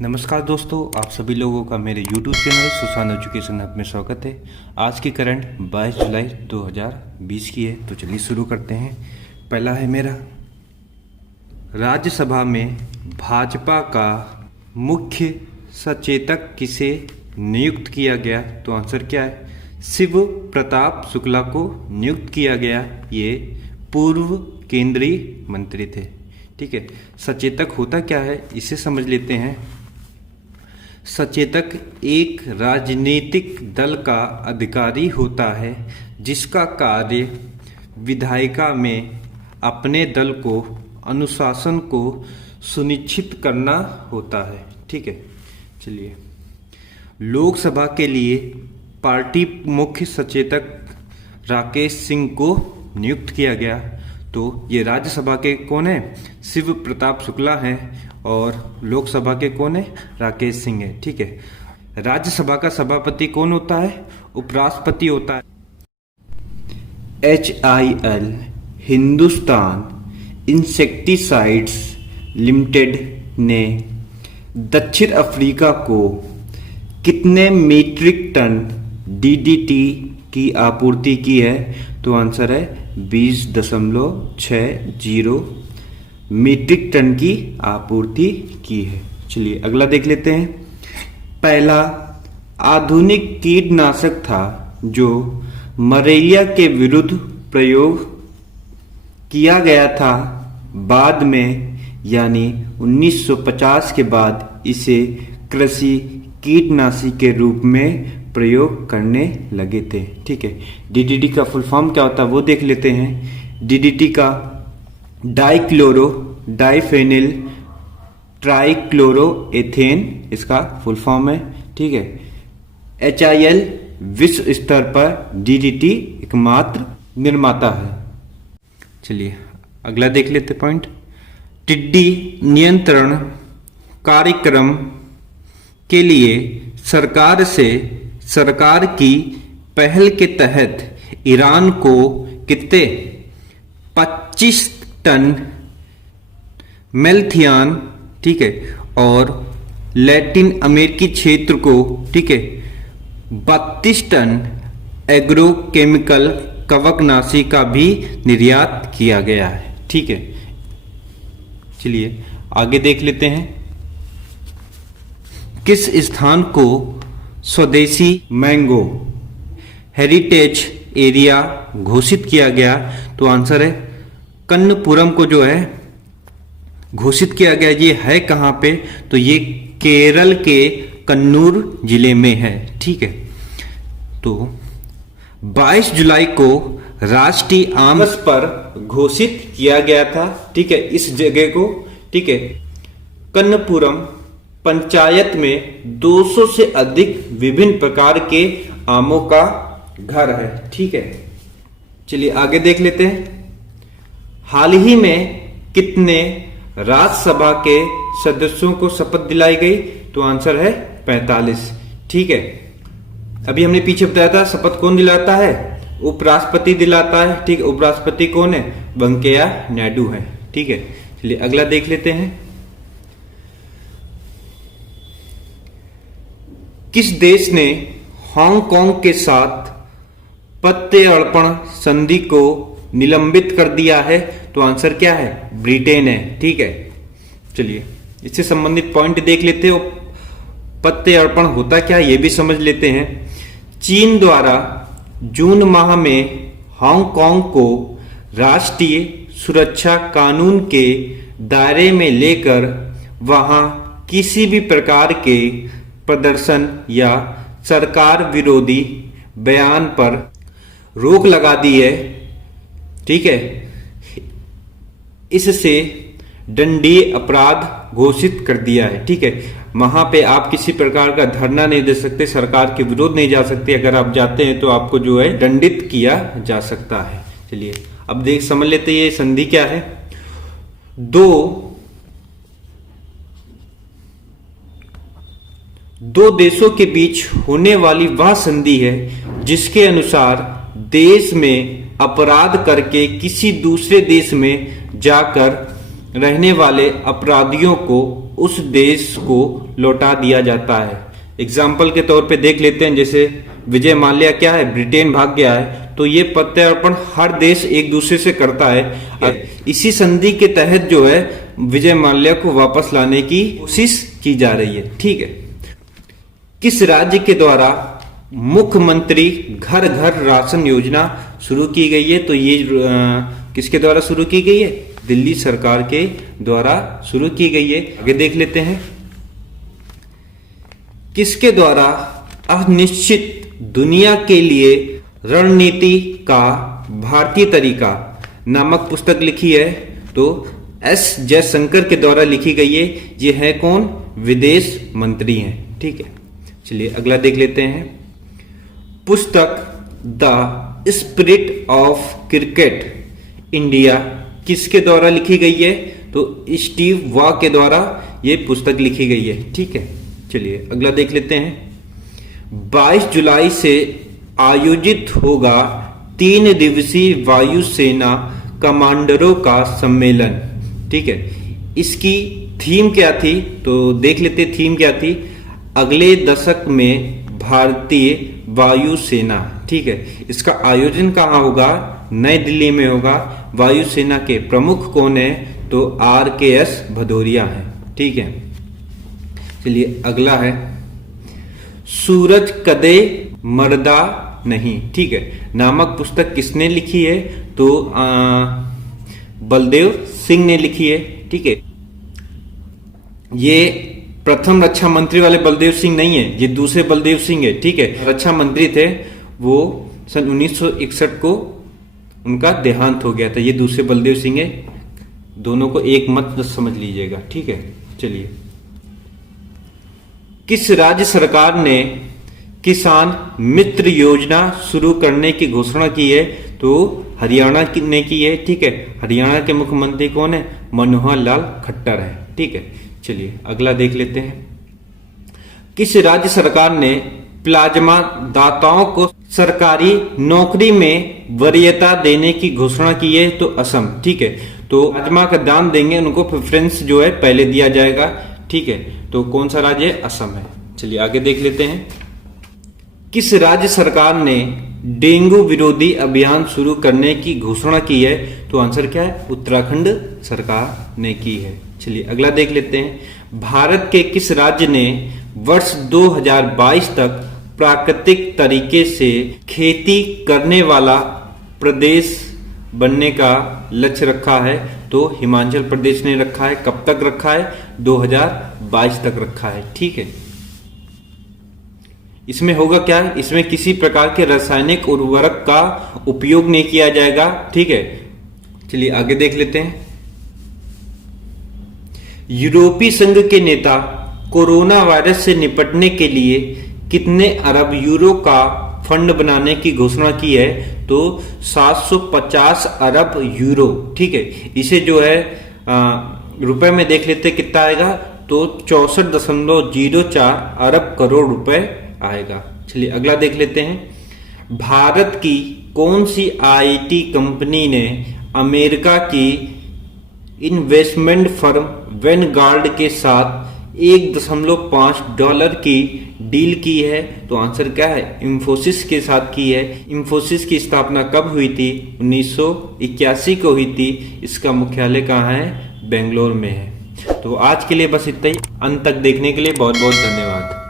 नमस्कार दोस्तों, आप सभी लोगों का मेरे YouTube channel Sushant education hub में स्वागत है। आज की करंट 22 जुलाई 2020 की है, तो चलिए शुरू करते हैं। पहला है मेरा, राज्यसभा में भाजपा का मुख्य सचेतक किसे नियुक्त किया गया? तो आंसर क्या है? शिव प्रताप शुक्ला को नियुक्त किया गया। ये पूर्व केंद्रीय मंत्री थे। ठीक है, सचेतक होता क्या है इसे समझ लेते हैं। सचेतक एक राजनीतिक दल का अधिकारी होता है जिसका कार्य विधायिका में अपने दल को अनुशासन को सुनिश्चित करना होता है। ठीक है, चलिए, लोकसभा के लिए पार्टी मुख्य सचेतक राकेश सिंह को नियुक्त किया गया। तो ये राज्यसभा के कौन है? शिव प्रताप शुक्ला हैं, और लोकसभा के कौन है? राकेश सिंह है। ठीक है, राज्यसभा का सभापति कौन होता है? उपराष्ट्रपति होता है। HIL हिंदुस्तान इंसेक्टिसाइड्स लिमिटेड ने दक्षिण अफ्रीका को कितने मीट्रिक टन DDT की आपूर्ति की है? तो आंसर है 20.60 मीट्रिक टन की आपूर्ति की है। चलिए अगला देख लेते हैं। पहला आधुनिक कीटनाशक था जो मलेरिया के विरुद्ध प्रयोग किया गया था। बाद में यानी 1950 के बाद इसे कृषि कीटनाशी के रूप में प्रयोग करने लगे थे। ठीक है, DDT का फुल फॉर्म क्या होता है वो देख लेते हैं। DDT का डाइक्लोरो डाइफेनिल ट्राइक्लोरोएथेन इसका फुल फॉर्म है। ठीक है, HIL विश्व स्तर पर DDT एकमात्र निर्माता है। चलिए अगला देख लेते पॉइंट। टिड्डी नियंत्रण कार्यक्रम के लिए सरकार की पहल के तहत ईरान को कितने 25 टन मेलाथियान, ठीक है, और लैटिन अमेरिकी क्षेत्र को, ठीक है, 32 टन एग्रोकेमिकल कवकनाशी का भी निर्यात किया गया है। ठीक है, चलिए आगे देख लेते हैं। किस स्थान को स्वदेशी मैंगो हेरिटेज एरिया घोषित किया गया? तो आंसर है कन्नपुरम को जो है घोषित किया गया। ये है कहां पे? तो ये केरल के कन्नूर जिले में है। ठीक है, तो 22 जुलाई को राष्ट्रीय आम दिवस पर घोषित किया गया था। ठीक है, इस जगह को, ठीक है, कन्नपुरम पंचायत में 200 से अधिक विभिन्न प्रकार के आमों का घर है। ठीक है, चलिए आगे देख लेते हैं। हाल ही में कितने राज्यसभा के सदस्यों को शपथ दिलाई गई? तो आंसर है 45। ठीक है, अभी हमने पीछे बताया था शपथ कौन दिलाता है? उपराष्ट्रपति दिलाता है। ठीक है, उपराष्ट्रपति कौन है? वेंकैया नायडू है। ठीक है, चलिए अगला देख लेते हैं। किस देश ने हांगकांग के साथ प्रत्यर्पण संधि को निलंबित कर दिया है? तो आंसर क्या है? ब्रिटेन है। ठीक है, चलिए इससे संबंधित पॉइंट देख लेते हो। प्रत्यर्पण होता क्या ये भी समझ लेते हैं। चीन द्वारा जून माह में हांगकांग को राष्ट्रीय सुरक्षा कानून के दायरे में लेकर वहां किसी भी प्रकार के प्रदर्शन या सरकार विरोधी बयान पर रोक लगा दी है। ठीक है, इससे दंडनीय अपराध घोषित कर दिया है। ठीक है, वहां पे आप किसी प्रकार का धरना नहीं दे सकते, सरकार के विरोध नहीं जा सकते। अगर आप जाते हैं तो आपको जो है दंडित किया जा सकता है। चलिए अब समझ लेते हैं ये संधि क्या है। दो देशों के बीच होने वाली वह संधि है जिसके अनुसार देश में अपराध करके किसी दूसरे देश में जाकर रहने वाले अपराधियों को उस देश को लौटा दिया जाता है। एग्जाम्पल के तौर पे देख लेते हैं, जैसे विजय माल्या क्या है, ब्रिटेन भाग गया है, तो ये प्रत्यर्पण हर देश एक दूसरे से करता है। इसी संधि के तहत जो है विजय माल्या को वापस लाने की कोशिश की जा रही है। ठीक है, किस राज्य के द्वारा मुख्यमंत्री घर घर राशन योजना शुरू की गई है? तो ये किसके द्वारा शुरू की गई है? दिल्ली सरकार के द्वारा शुरू की गई है। आगे देख लेते हैं, किसके द्वारा अनिश्चित दुनिया के लिए रणनीति का भारतीय तरीका नामक पुस्तक लिखी है? तो एस जयशंकर के द्वारा लिखी गई है। ये है कौन? विदेश मंत्री हैं। ठीक है, चलिए अगला देख लेते हैं। पुस्तक the spirit of cricket India किसके द्वारा लिखी गई है? तो स्टीव वॉ के द्वारा ये पुस्तक लिखी गई है। ठीक है, चलिए अगला देख लेते हैं। 22 जुलाई से आयोजित होगा 3 दिवसीय वायुसेना कमांडरों का सम्मेलन। ठीक है, इसकी थीम क्या थी? तो देख लेते थीम क्या थी। अगले दशक में भारतीय वायुसेना। ठीक है, इसका आयोजन कहाँ होगा? नई दिल्ली में होगा। वायुसेना के प्रमुख कौन है? तो RKS भदौरिया है। ठीक है, चलिए अगला है, सूरज कदे मरदा नहीं। ठीक है, नामक पुस्तक किसने लिखी है? तो बलदेव सिंह ने लिखी है। ठीक है, ये प्रथम रक्षा मंत्री वाले बलदेव सिंह नहीं है, ये दूसरे बलदेव सिंह है। ठीक है, रक्षा मंत्री थे वो सन 1961 को उनका देहांत हो गया था। ये दूसरे बलदेव सिंह है, दोनों को एक मत समझ लीजिएगा। ठीक है, चलिए, किस राज्य सरकार ने किसान मित्र योजना शुरू करने की घोषणा की है? तो हरियाणा ने की है। ठीक है, हरियाणा के मुख्यमंत्री कौन है? मनोहर लाल खट्टर है। ठीक है, चलिए अगला देख लेते हैं। किस राज्य सरकार ने प्लाज्मा दाताओं को सरकारी नौकरी में वरीयता देने की घोषणा की है? तो असम। ठीक है, तो प्लाज्मा का दान देंगे उनको प्रेफरेंस जो है पहले दिया जाएगा। ठीक है, तो कौन सा राज्य है? असम है। चलिए आगे देख लेते हैं। किस राज्य सरकार ने डेंगू विरोधी अभियान शुरू करने की घोषणा की है? तो आंसर क्या है? उत्तराखंड सरकार ने की है। चलिए अगला देख लेते हैं। भारत के किस राज्य ने वर्ष 2022 तक प्राकृतिक तरीके से खेती करने वाला प्रदेश बनने का लक्ष्य रखा है? तो हिमाचल प्रदेश ने रखा है। कब तक रखा है? 2022 तक रखा है। ठीक है, इसमें होगा क्या? इसमें किसी प्रकार के रासायनिक उर्वरक का उपयोग नहीं किया जाएगा। ठीक है, चलिए आगे देख लेते हैं। यूरोपीय संघ के नेता कोरोना वायरस से निपटने के लिए कितने अरब यूरो का फंड बनाने की घोषणा की है? तो 750 अरब यूरो। ठीक है, इसे जो है रुपए में देख लेते कितना आएगा? तो 64.04 अरब करोड़ रुपए आएगा। चलिए अगला देख लेते हैं। भारत की कौन सी IT कंपनी ने अमेरिका की इन्वेस्टमेंट फर्म वैनगार्ड के साथ $1.5 की डील की है? तो आंसर क्या है? इंफोसिस के साथ की है। इंफोसिस की स्थापना कब हुई थी? 1981 को हुई थी। इसका मुख्यालय कहाँ है? बेंगलोर में है। तो आज के लिए बस इतना ही। अंत तक देखने के लिए बहुत बहुत धन्यवाद।